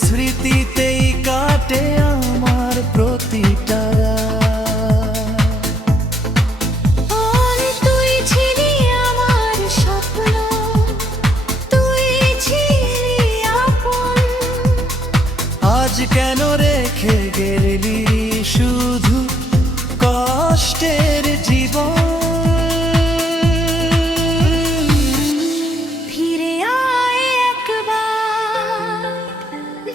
স্মৃতিতেই কাটে আমার প্রতিটা তুই ছিলি আমার স্বপ্ন, তুই ছিলি আপন। আজ কেন রেখে গেলি শুধু কষ্টের জীবন? ফিরে আয় একবার,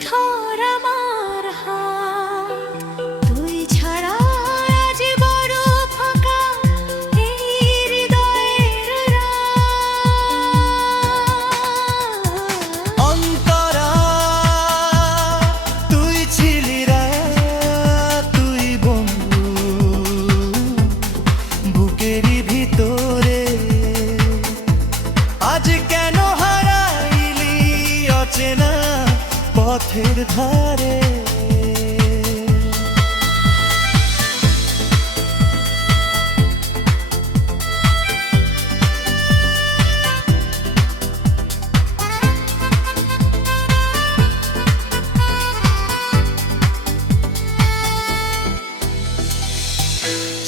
ধর আমার হাত। তুই ছাড়া আজ বড় ফাঁকা এই হৃদয়ের রাত। অন্তরা তুই ছিলি রাত, তুই বন্ধু বুকেরই ভিতরে। আজ কেন হারাইলি অচেনা পথের ধারে?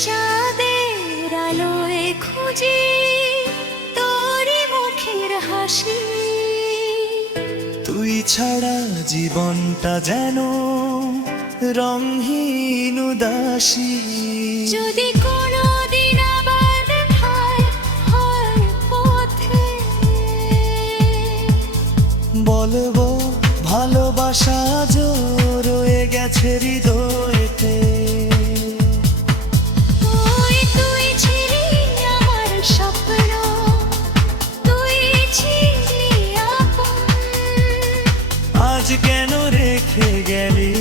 চাঁদের আলোয় খুঁজি তোরই মুখের হাসি। তুই ছাড়া জীবনটা যেন রঙহীন উদাসী। যদি কোনোদিন আবার দেখায় হয় পথে, বলবো ভালোবাসা জোর রয়ে গেছে হৃদয়েতে। তুই ছিলি আমার স্বপ্ন, তুই ছিলি আপন। আজ কেন রেখে গেলি